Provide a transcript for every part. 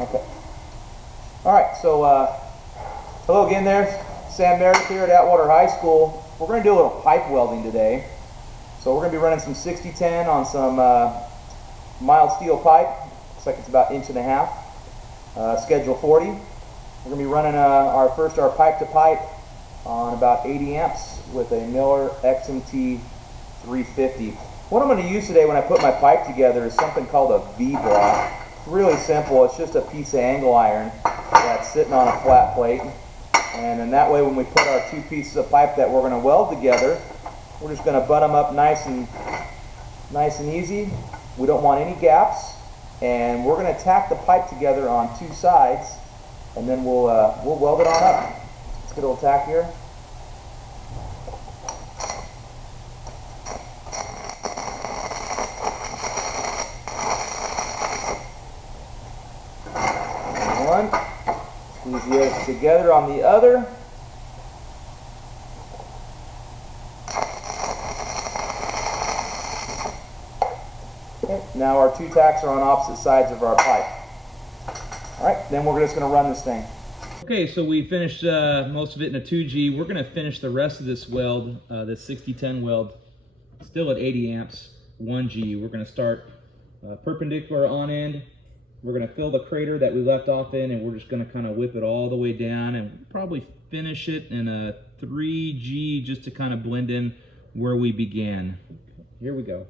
Okay. All right, so hello again there. Sam Merrick here at Atwater High School. We're going to do a little pipe welding today. So we're going to be running some 60-10 on some mild steel pipe. Looks like it's about 1.5 inches. Schedule 40. We're going to be running our pipe to pipe on about 80 amps with a Miller XMT 350. What I'm going to use today when I put my pipe together is something called a V-block. It's really simple. It's just a piece of angle iron that's sitting on a flat plate. And then that way when we put our two pieces of pipe that we're going to weld together, we're just going to butt them up nice and easy. We don't want any gaps. And we're going to tack the pipe together on two sides, and then we'll weld it on up. Let's get a little tack here. One. Squeeze the edge together on the other. Okay, now our two tacks are on opposite sides of our pipe. All right, then we're just going to run this thing. Okay, so we finished most of it in a 2G. We're going to finish the rest of this weld, this 60-10 weld, still at 80 amps, 1G. We're going to start perpendicular on end. We're going to fill the crater that we left off in, and we're just going to kind of whip it all the way down and probably finish it in a 3G just to kind of blend in where we began. Here we go.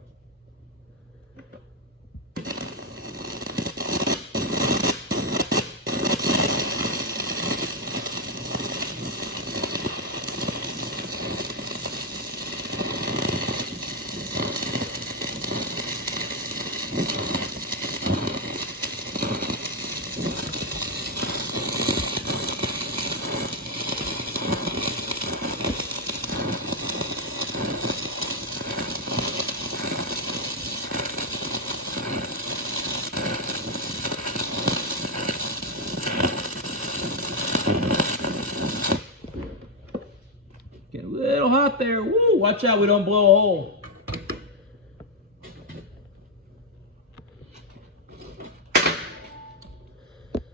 Getting a little hot there. Woo! Watch out we don't blow a hole.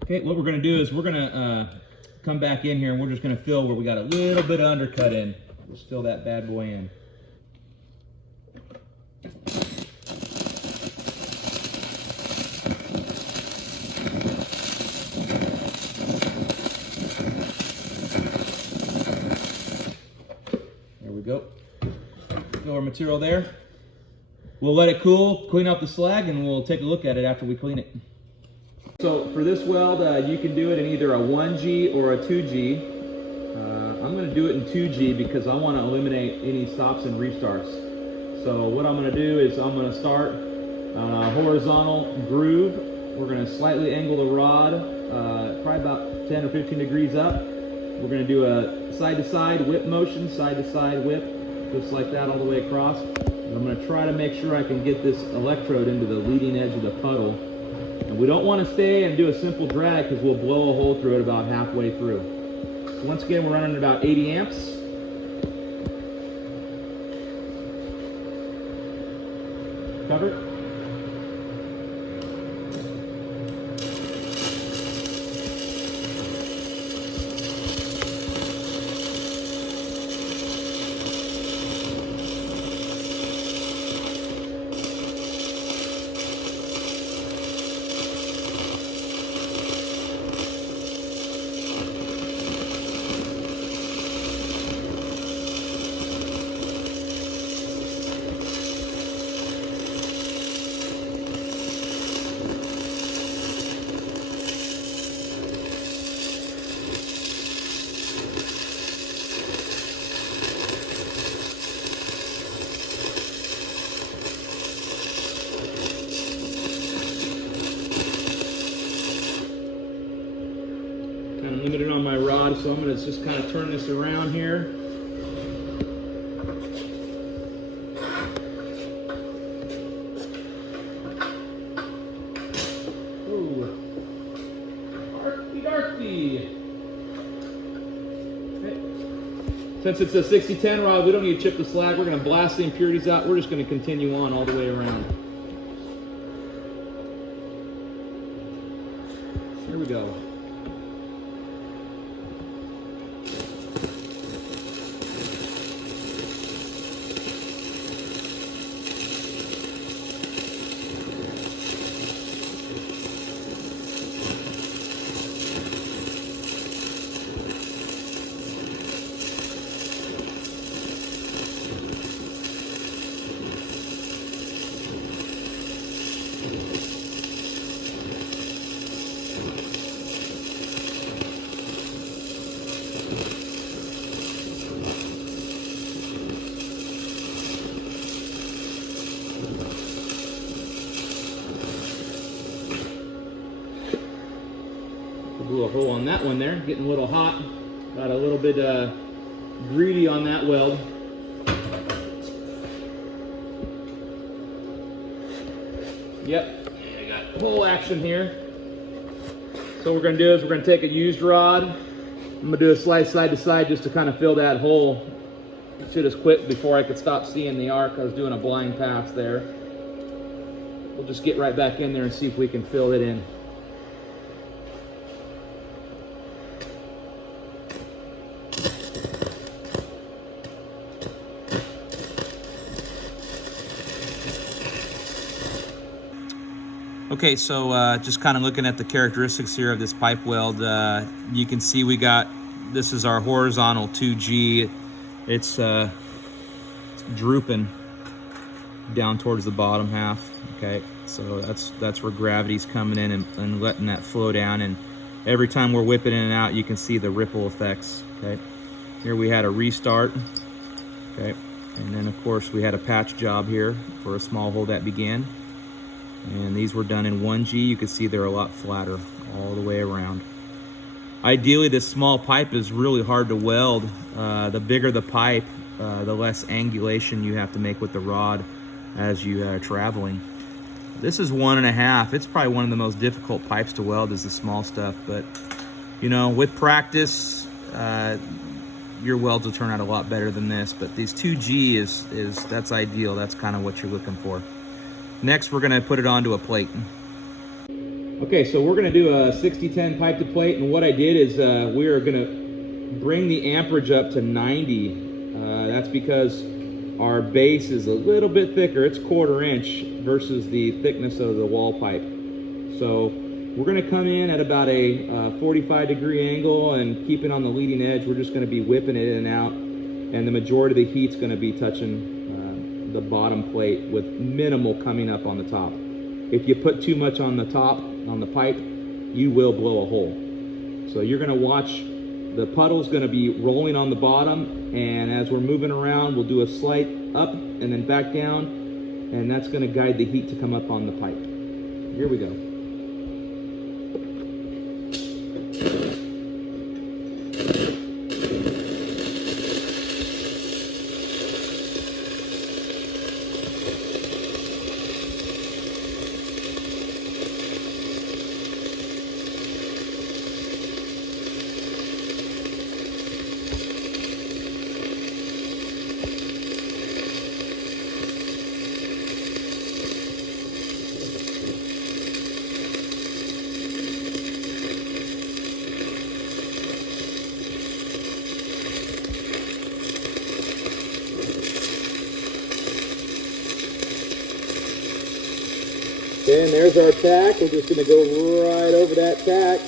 Okay, what we're going to do is we're going to come back in here and we're just going to fill where we got a little bit of undercut in. Just fill that bad boy in. Go. Fill our material there. We'll let it cool, clean up the slag, and we'll take a look at it after we clean it. So for this weld, you can do it in either a 1G or a 2G. I'm going to do it in 2G because I want to eliminate any stops and restarts. So what I'm going to do is I'm going to start horizontal groove. We're going to slightly angle the rod, probably about 10 or 15 degrees up. We're going to do a side-to-side whip motion, side-to-side whip, just like that all the way across. And I'm going to try to make sure I can get this electrode into the leading edge of the puddle. And we don't want to stay and do a simple drag because we'll blow a hole through it about halfway through. So once again, we're running about 80 amps. Cover it. Kind of limited on my rod, so I'm going to just kind of turn this around here. Ooh. Darky. Okay. Since it's a 60-10 rod, we don't need to chip the slag. We're going to blast the impurities out. We're just going to continue on all the way around. Here we go. Blew a hole on that one there, getting a little hot. Got a little bit greedy on that weld. Yep, I got hole action here. So what we're gonna do is we're gonna take a used rod. I'm gonna do a slice side to side just to kind of fill that hole. Should have quit before I could stop seeing the arc. I was doing a blind pass there. We'll just get right back in there and see if we can fill it in. Okay, so just kind of looking at the characteristics here of this pipe weld, you can see we got, this is our horizontal 2G. It's drooping down towards the bottom half. Okay, so that's where gravity's coming in and letting that flow down, and every time we're whipping in and out, you can see the ripple effects. Okay, here we had a restart. Okay, and then of course we had a patch job here for a small hole that began. And these were done in 1G. You can see they're a lot flatter all the way around. Ideally, this small pipe is really hard to weld. The bigger the pipe, the less angulation you have to make with the rod as you are traveling. This is 1.5. It's probably one of the most difficult pipes to weld is the small stuff, but you know, with practice, your welds will turn out a lot better than this. But these 2G that's ideal. That's kind of what you're looking for. Next, we're gonna put it onto a plate. Okay, so we're gonna do a 60-10 pipe to plate, and what I did is we are gonna bring the amperage up to 90. That's because our base is a little bit thicker. It's 1/4 inch versus the thickness of the wall pipe. So we're gonna come in at about a 45-degree angle and keep it on the leading edge. We're just gonna be whipping it in and out, and the majority of the heat's gonna be touching the bottom plate with minimal coming up on the top. If you put too much on the top, on the pipe, you will blow a hole. So you're gonna watch, the puddle's gonna be rolling on the bottom, and as we're moving around, we'll do a slight up and then back down, and that's gonna guide the heat to come up on the pipe. Here we go. Okay, and there's our tack. We're just going to go right over that tack.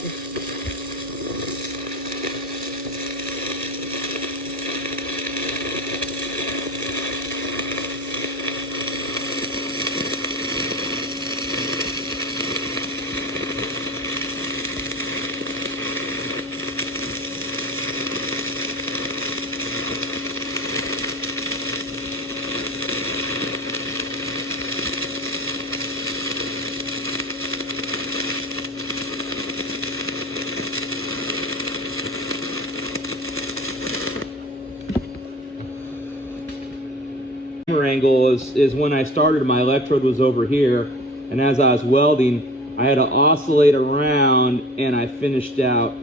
Angle is when I started, my electrode was over here, and as I was welding, I had to oscillate around, and I finished out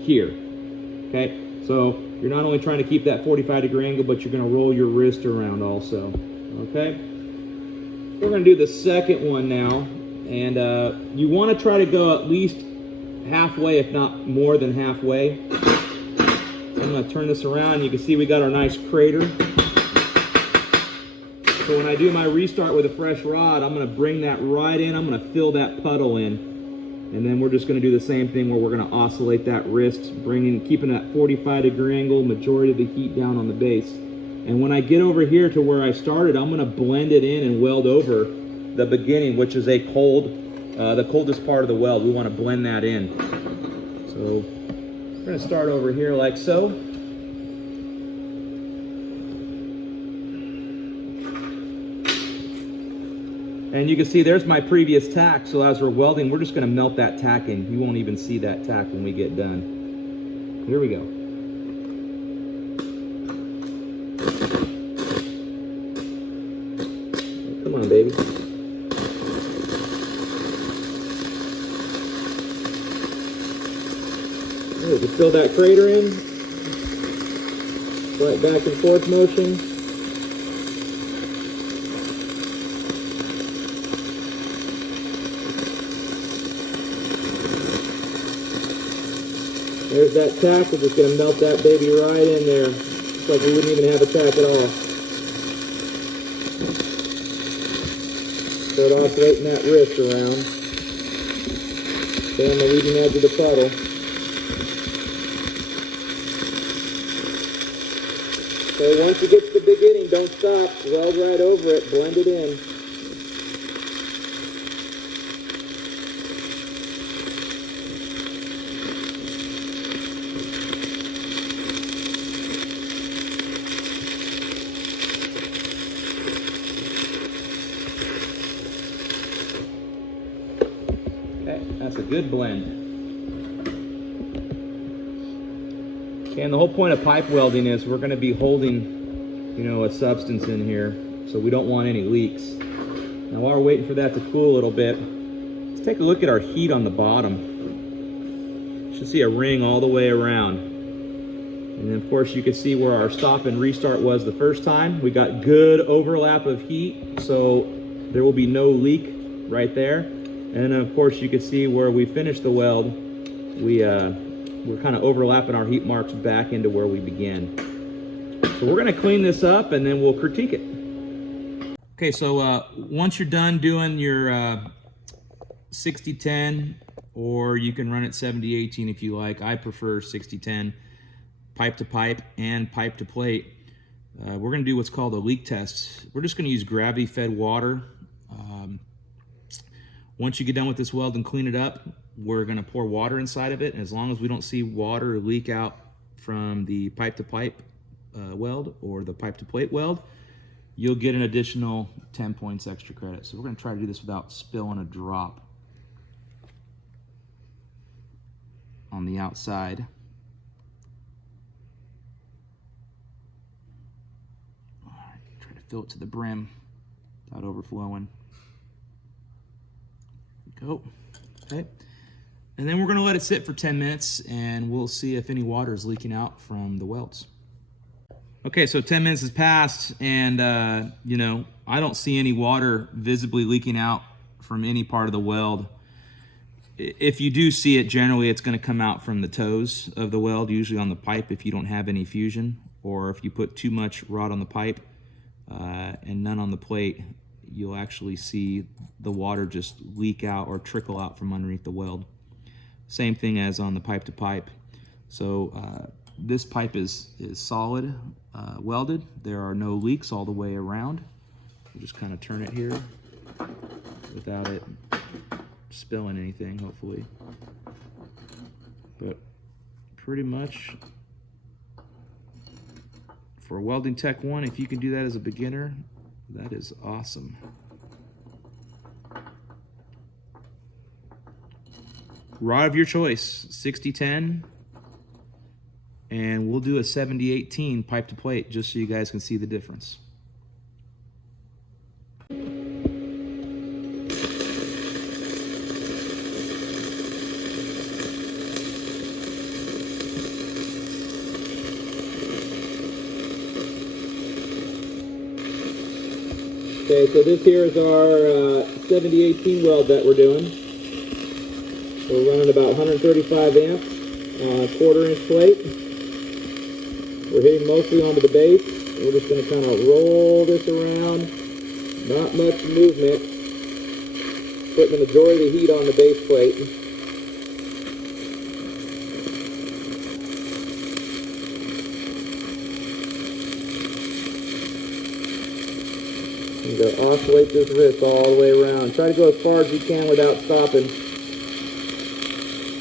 here. Okay, so you're not only trying to keep that 45-degree angle, but you're going to roll your wrist around also. Okay, we're going to do the second one now, and you want to try to go at least halfway, if not more than halfway. So I'm gonna turn this around. You can see we got our nice crater. So when I do my restart with a fresh rod, I'm gonna bring that right in. I'm gonna fill that puddle in. And then we're just gonna do the same thing where we're gonna oscillate that wrist, keeping that 45-degree angle, majority of the heat down on the base. And when I get over here to where I started, I'm gonna blend it in and weld over the beginning, which is the coldest part of the weld. We wanna blend that in. So we're gonna start over here like so. And you can see there's my previous tack. So as we're welding, we're just gonna melt that tack in. You won't even see that tack when we get done. Here we go. Come on, baby. There, just fill that crater in. Slight back and forth motion. There's that tack. We're just going to melt that baby right in there. It's like we wouldn't even have a tack at all. Start oscillating that wrist around. Stay on the leading edge of the puddle. So once you get to the beginning, don't stop. Weld right over it. Blend it in. That's a good blend. Okay, and the whole point of pipe welding is we're going to be holding, you know, a substance in here, so we don't want any leaks. Now while we're waiting for that to cool a little bit, let's take a look at our heat on the bottom. You should see a ring all the way around. And then of course you can see where our stop and restart was the first time. We got good overlap of heat, so there will be no leak right there. And of course you can see where we finished the weld, we're kind of overlapping our heat marks back into where we began. So we're gonna clean this up and then we'll critique it. Okay, so once you're done doing your 60-10, or you can run it 70-18 if you like. I prefer 60-10, pipe to pipe and pipe to plate. We're gonna do what's called a leak test. We're just gonna use gravity fed water. Once you get done with this weld and clean it up, we're gonna pour water inside of it. And as long as we don't see water leak out from the pipe to pipe weld or the pipe to plate weld, you'll get an additional 10 points extra credit. So we're gonna try to do this without spilling a drop on the outside. All right, try to fill it to the brim without overflowing. Go. Okay. And then we're going to let it sit for 10 minutes and we'll see if any water is leaking out from the welds. Okay, so 10 minutes has passed and you know, I don't see any water visibly leaking out from any part of the weld. If you do see it, generally it's going to come out from the toes of the weld, usually on the pipe if you don't have any fusion, or if you put too much rod on the pipe and none on the plate, you'll actually see the water just leak out or trickle out from underneath the weld. Same thing as on the pipe to pipe. So this pipe is solid welded. There are no leaks all the way around. We'll just kind of turn it here without it spilling anything, hopefully. But pretty much for Welding Tech 1, if you can do that as a beginner, that is awesome. Rod of your choice, 60-10, and we'll do a 70-18 pipe to plate just so you guys can see the difference. Okay, so this here is our 70-18 weld that we're doing. We're running about 135 amps on a 1/4-inch plate. We're hitting mostly onto the base. We're just going to kind of roll this around. Not much movement. Putting the majority of the heat on the base plate. You gotta oscillate this wrist all the way around. Try to go as far as you can without stopping.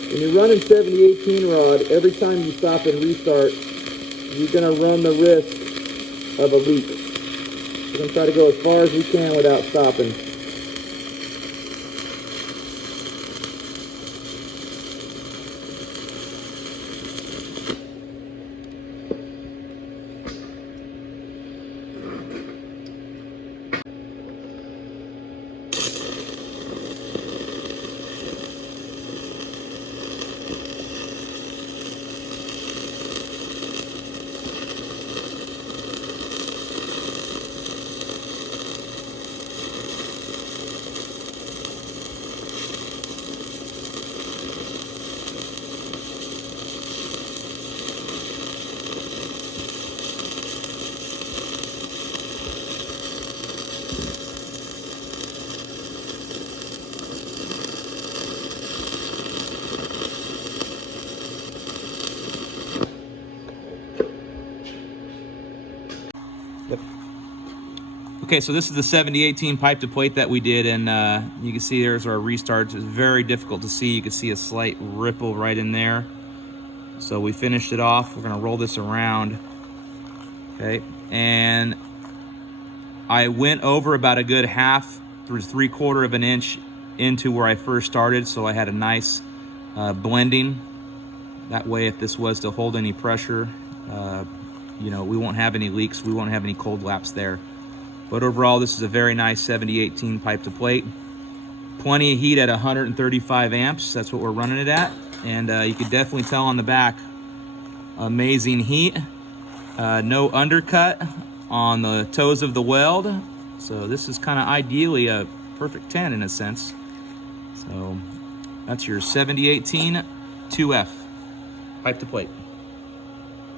When you're running 70-18 rod, every time you stop and restart, you're gonna run the risk of a leak. We're gonna try to go as far as we can without stopping. Yep. Okay, so this is the 70-18 pipe to plate that we did, and you can see there's our restarts. It's very difficult to see. You can see a slight ripple right in there. So we finished it off. We're gonna roll this around. Okay, and I went over about a good 1/2 through 3/4 of an inch into where I first started, so I had a nice blending. That way, if this was to hold any pressure, you know, we won't have any leaks, we won't have any cold laps there. But overall, this is a very nice 70-18 pipe to plate. Plenty of heat at 135 amps, that's what we're running it at. And you can definitely tell on the back, amazing heat. No undercut on the toes of the weld. So this is kind of ideally a perfect 10 in a sense. So that's your 70-18 2F pipe to plate.